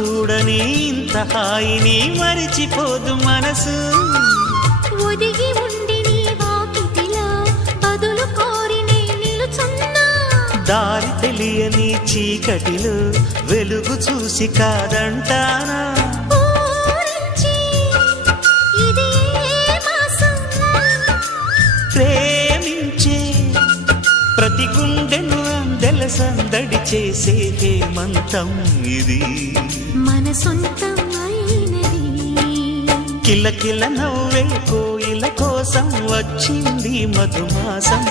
చూడని ఇంత హాయిని మరిచిపోదు మనసు. ఒదిగి ఉండి నీ వాకిటిలో బదులు కోరి నే నిలుచున్నా. దారి తెలియని చీకటిలో వెలుగు చూసి కాదంటానా. ప్రేమించే ప్రతి గుండెను అందెల సందడి చేసే హేమంతం ఇది. మన సొంతం అయినది. కిలకిల నవ్వే కోయిల కోసం వచ్చింది మధుమాసం.